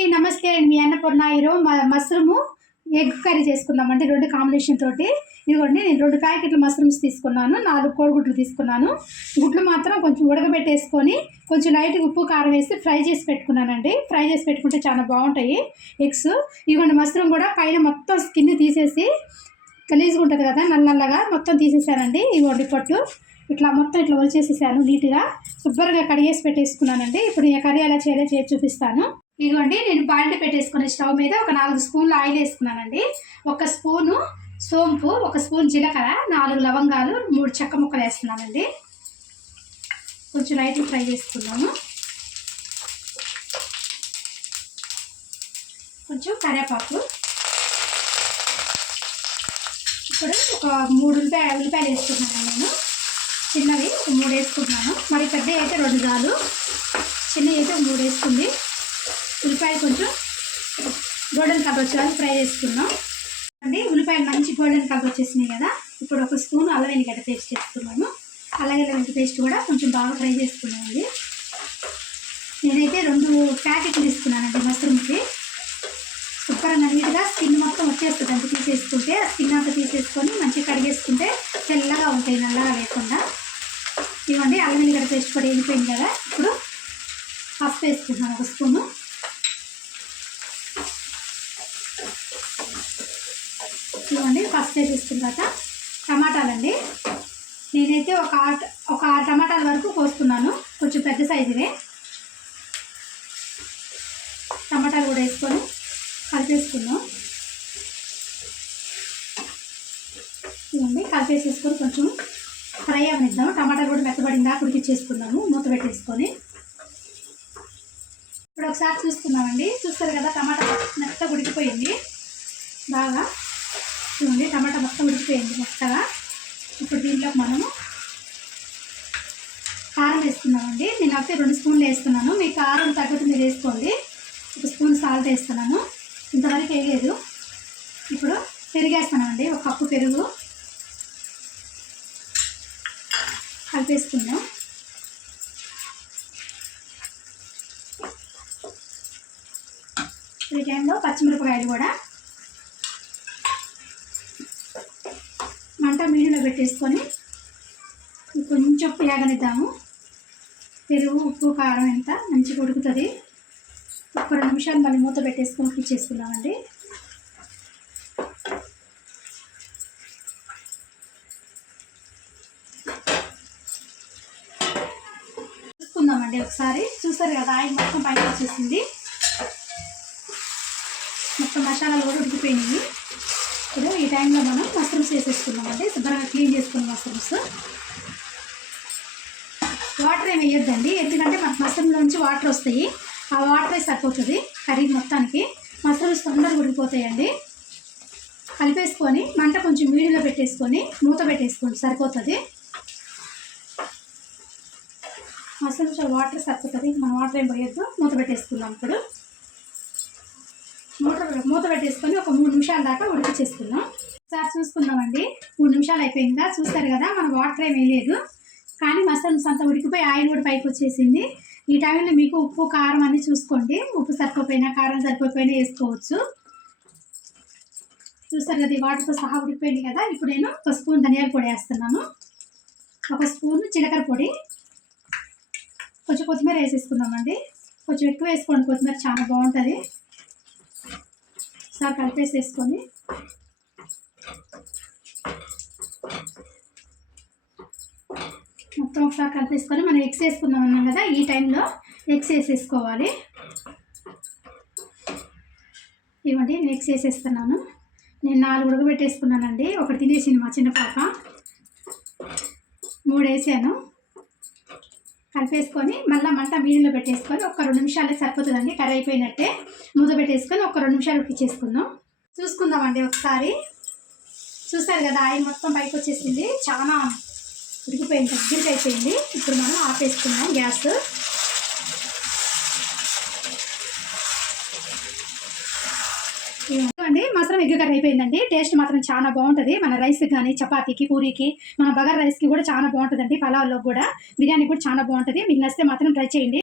అండి నమస్తే అండి. మీ అన్నపూర్ణ ఈరోజు మా మష్రూము ఎగ్ కర్రీ చేసుకుందామండి రెండు కాంబినేషన్ తోటి. ఇదిగోండి నేను రెండు ప్యాకెట్లు మష్రూమ్స్ తీసుకున్నాను నాలుగు కోడిగుడ్లు తీసుకున్నాను. గుడ్లు మాత్రం కొంచెం ఉడకబెట్టేసుకొని కొంచెం లైట్గా ఉప్పు కారం వేసి ఫ్రై చేసి పెట్టుకున్నానండి. ఫ్రై చేసి పెట్టుకుంటే చాలా బాగుంటాయి ఎగ్స్. ఇదిగోండి మష్రూమ్ కూడా పైన మొత్తం స్కిన్ తీసేసి గలీజ్గా ఉంటుంది కదా నల్ల నల్లగా మొత్తం తీసేసానండి. ఇదిగోండి పట్టు. ఇట్లా మొత్తం ఇట్లా వలిచేసేసాను నీట్గా శుభ్రంగా కడిగేసి పెట్టేసుకున్నానండి. ఇప్పుడు నేను కర్రీ ఎలా చేయాలో చేసి చూపిస్తాను. ఇదిగోండి నేను బాండి పెట్టేసుకున్న స్టవ్ మీద ఒక నాలుగు స్పూన్లు ఆయిల్ వేసుకున్నానండి. ఒక స్పూను సోంపు ఒక స్పూన్ జీలకర్ర నాలుగు లవంగాలు మూడు చెక్క ముక్కలు వేస్తున్నానండి. కొంచెం లైట్ ఫ్రై చేసుకున్నాము కొంచెం కరివేపాకు. ఇప్పుడు ఒక మూడు ఉల్లిపాయ ఉల్లిపాయలు వేసుకుంటున్నాను నేను. చిన్నవి మూడు వేసుకుంటున్నాను. మరి పెద్ద అయితే రెండు చాలు. చిన్నవి అయితే మూడు వేసుకుంది. ఉల్లిపాయలు కొంచెం గోల్డెన్ కలర్ వచ్చేవాళ్ళు ఫ్రై చేసుకున్నాం అండి ఉల్లిపాయలు మంచి గోల్డెన్ కలర్ వచ్చేసినాయి కదా. ఇప్పుడు ఒక స్పూన్ అల్లం వెల్లిగడ్డ పేస్ట్ చేసుకున్నాము అల్లం వెల్లిగడ్డ పేస్ట్ కూడా కొంచెం బాగా ఫ్రై చేసుకున్నామండి నేనైతే రెండు ప్యాకెట్లు తీసుకున్నానండి మష్రూమ్కి. శుభ్రంగా నీట్గా స్కిన్ మొత్తం వచ్చేస్తుంది. అంత తీసేసుకుంటే ఆ స్కిన్ అంతా తీసేసుకొని మంచిగా కడిగేసుకుంటే తెల్లగా ఉంటాయి నల్లగా లేకుండా. ఇవ్వండి అల్లం వెల్లిగడ్డ పేస్ట్ కూడా వెళ్ళిపోయింది కదా. ఇప్పుడు పసుపు వేసుకుంటున్నాను ఒక స్పూను. ఇవ్వండి ఫస్ట్ వేసేసుకున్న తర్వాత టమాటాలండి. నేనైతే ఒక ఆట ఒక ఆరు టమాటాల వరకు కోసుకున్నాను. కొంచెం పెద్ద సైజువే. టమాటాలు కూడా వేసుకొని కలిపేసుకున్నాం ఇవ్వండి కలిపేసేసుకొని కొంచెం ఫ్రై అవనిద్దాం. టమాటా కూడా మెత్తబడిందా ఉడికిచ్చేసుకున్నాము మూత పెట్టేసుకొని. ఇప్పుడు ఒకసారి చూస్తున్నామండి. చూస్తారు కదా టమాటా మెత్త ఉడికిపోయింది. బాగా మొత్తం మెత్తగా ఇప్పుడు దీంట్లో మనము కారం వేసుకున్నామండి నేను అయితే రెండు స్పూన్లు వేస్తున్నాను. మీ కారం తగ్గట్టు మీరు వేసుకోండి. ఒక స్పూన్ సాల్ట్ వేస్తున్నాను. ఇంతవరకు వేయలేదు. ఇప్పుడు పెరిగేస్తానండి. ఒక కప్పు పెరుగు కలిపేసుకుందాం. ఈ టైంలో పచ్చిమిరపకాయలు కూడా మంట మీడియంలో పెట్టేసుకొని కొంచెం వేగనిద్దాము పెరుగు ఉప్పు కారం ఎంత మంచిగా ఉడుకుతుంది. ఒక రెండు నిమిషాలు మళ్ళీ మూత పెట్టేసుకొని పిచ్చేసుకున్నామండి చూసుకుందామండి ఒకసారి. చూసారు కదా ఆయిల్ మొత్తం పైకి వచ్చేసింది. మొత్తం మసాలాలు కూడా ఉడికిపోయినాయి. ఇప్పుడు ఈ టైంలో మనం మష్రూమ్స్ వేసేసుకున్నామండి శుభ్రంగా క్లీన్ చేసుకున్న మష్రూమ్స్ వాటర్ ఏమి వేయొద్దండి. ఎందుకంటే మనకు మష్రూమ్ నుంచి వాటర్ వస్తాయి. ఆ వాటరే సరిపోతుంది కర్రీ మొత్తానికి. మష్రూమ్స్ తొందరగా ఉడికిపోతాయండి. కలిపేసుకొని మంట కొంచెం మీడియంలో పెట్టేసుకొని మూత పెట్టేసుకోండి సరిపోతుంది. మష్రూమ్స్ వాటర్ సరిపోతుంది. మనం వాటర్ ఏం పోయొద్దు మూత పెట్టేసుకుందాం ఇప్పుడు. మూత పెట్టేసుకొని ఒక మూడు నిమిషాల దాకా ఉడికించేసుకుందాం. ఒకసారి చూసుకుందామండి. మూడు నిమిషాలు అయిపోయిందా? చూస్తారు కదా మన వాటర్ ఏమీ లేదు. కానీ మసాలాస్ అంతా ఉడికిపోయి ఆయిల్ కూడా పైకి వచ్చేసింది. ఈ టైంలో మీకు ఉప్పు కారం అన్నీ చూసుకోండి. ఉప్పు సరిపోయినా కారం సరిపోయినా వేసుకోవచ్చు. చూస్తారు కదా ఈ వాటర్తో సహా ఉడికిపోయింది కదా. ఇప్పుడు నేను ఒక స్పూన్ ధనియాల పొడి వేస్తున్నాను. ఒక స్పూన్ జీలకర్ర పొడి. కొంచెం కొత్తిమీర వేసేసుకుందామండి. కొంచెం ఎక్కువ వేసుకోండి. కొత్తిమీర చాలా బాగుంటుంది. ఒకసారి కలిపేసేసుకొని మొత్తం ఒకసారి కలిపేసుకొని మనం ఎగ్స్ వేసుకుందాం అన్నాం కదా ఈ టైంలో ఎగ్స్ వేసేసుకోవాలి. ఇవ్వండి నేను ఎగ్స్ వేసేస్తున్నాను. నేను నాలుగు ఉడకబెట్టేసుకున్నానండి ఒకటి తినేసింది మా చిన్న పాప. మూడు వేసాను. కలిపేసుకొని మళ్ళీ మంట మీడియంలో పెట్టేసుకొని ఒక రెండు నిమిషాలే సరిపోతుందండి. కర్రీ అయిపోయినట్టే మూత పెట్టేసుకొని ఒక రెండు నిమిషాలు ఉడికించేసుకుందాం. చూసుకుందామండి ఒకసారి. చూస్తారు కదా ఆయిల్ మొత్తం పైకి వచ్చేసింది. చాలా ఉడికిపోయింది దగ్గరికి అయిపోయింది. ఇప్పుడు మనం ఆపేసుకుందాం గ్యాస్ అండి మాత్రం ఎగ్ కర్రీ అయిపోయిందండి. టేస్ట్ మాత్రం చాలా బాగుంటుంది. మన రైస్ కానీ చపాతీకి పూరీకి మన బగర్ రైస్కి కూడా చాలా బాగుంటుందండి పలావ్లో కూడా. బిర్యానీ కూడా చాలా బాగుంటుంది. మీకు నచ్చితే మాత్రం ట్రై చేయండి.